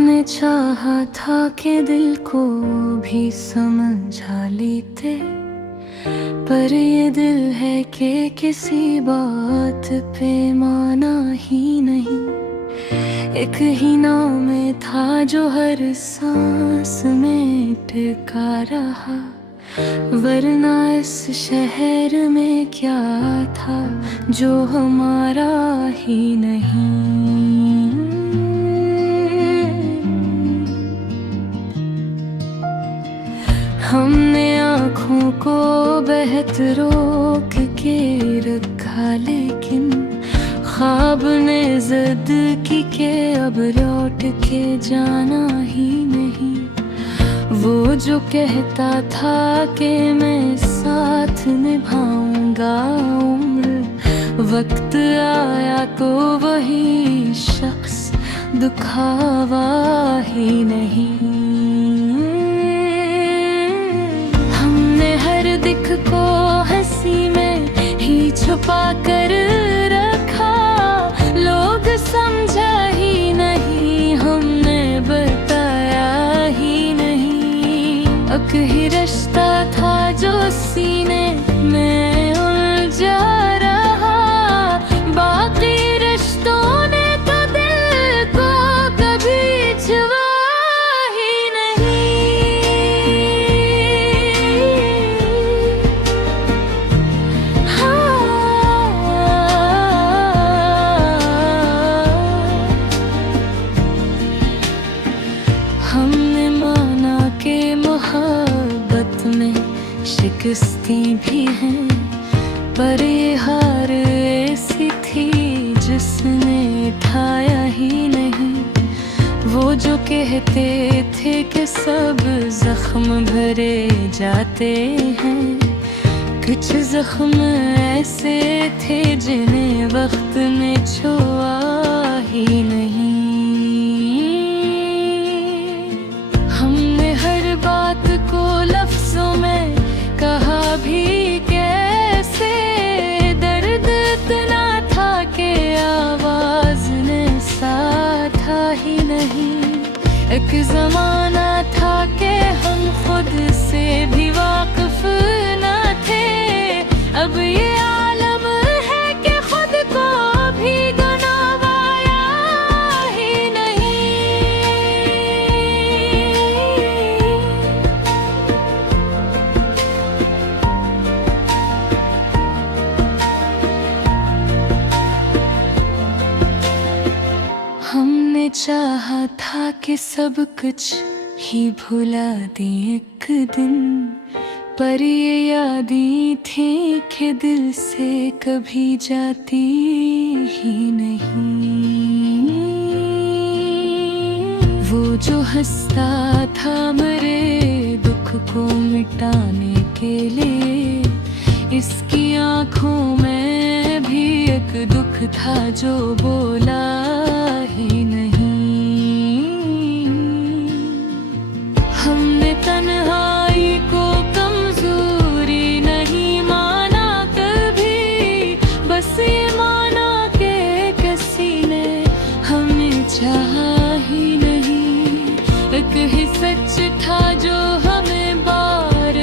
हमने चाहा था कि दिल को भी समझा लेते, पर ये दिल है कि किसी बात पे माना ही नहीं। एक ही नाम था जो हर सांस में टिका रहा, वरना इस शहर में क्या था जो हमारा ही नहीं। हमने आँखों को बहत रोक के रखा, लेकिन ख्वाब ने जिद की के अब लौट के जाना ही नहीं। वो जो कहता था कि मैं साथ निभाऊंगा उम्र, वक्त आया तो वही शख्स दुखावा ही नहीं। दिख को हंसी में ही छुपा कर रखा, लोग समझा ही नहीं, हमने बताया ही नहीं। एक ही रिश्ता था जो सीने में उलझा रहा, बाकी रिश्तों ने तो दिल को कभी छुआ शिकस्तें भी हैं, पर ये हार ऐसी थी जिसने ठाया ही नहीं। वो जो कहते थे कि सब जख्म भरे जाते हैं, कुछ जख्म ऐसे थे जिन्हें वक्त ने छुआ ही नहीं। हमने हर बात को लफ्जों में कहा भी कैसे, दर्द इतना था कि आवाज ने साथ ही नहीं। एक जमाना था कि हम खुद से भी वाकिफ न थे, अब ये आलम है कि खुद को भी गुनाहगार ही नहीं। हमने चाहा था कि सब कुछ ही भुला दें एक दिन, पर ये यादें थी कि दिल से कभी जाती ही नहीं। वो जो हंसता था मेरे दुख को मिटाने के लिए, इसकी आँखों में भी एक दुख था जो बोला ही नहीं। हमने तन्हाई को कमजोरी नहीं माना कभी, बस ये माना कि किसी ने हमें चाहा ही नहीं। एक ही सच था जो हमें बार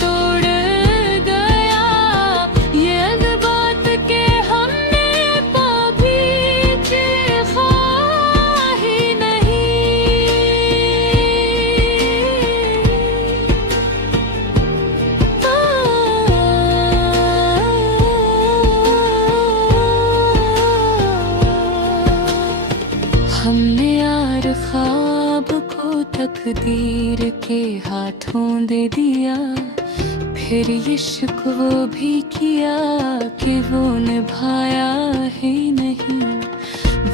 तोड़ गया, ये बात के हमने पाभी देखा ही नहीं। हमने यार ख्वाब को तकदीर के हाथों दे दिया, फिर इश्क वो भी किया कि वो निभाया ही नहीं।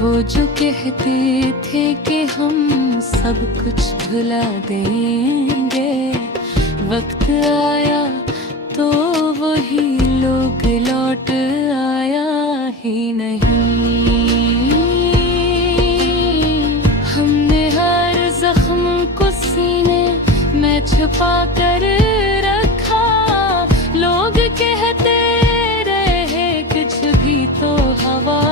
वो जो कहते थे कि हम सब कुछ भुला देंगे, वक्त आया तो वही लोग लौट आया ही नहीं। हमने हर जख्म को सीने में छुपा कर रखा, लोग कहते रहे कुछ भी तो हवा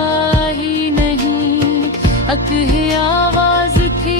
ही नहीं। अक ही आवाज थी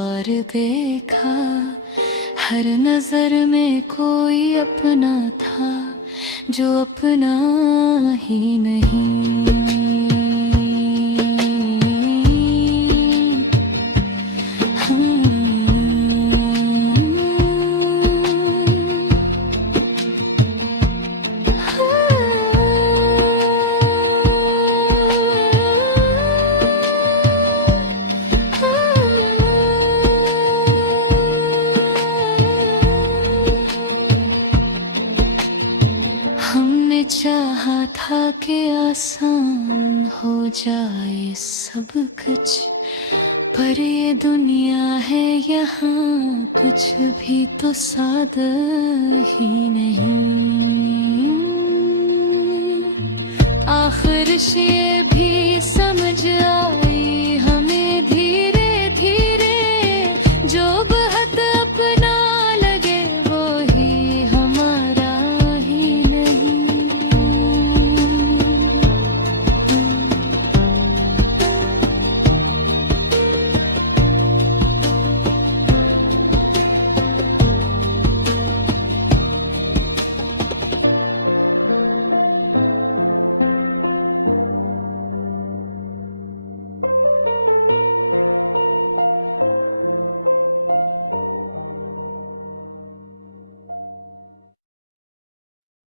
और देखा, हर नजर में कोई अपना था जो अपना ही नहीं। हमने चाहा था कि आसान हो जाए सब कुछ, पर ये दुनिया है यहाँ कुछ भी तो सादा ही नहीं। आखिर ये भी समझ आए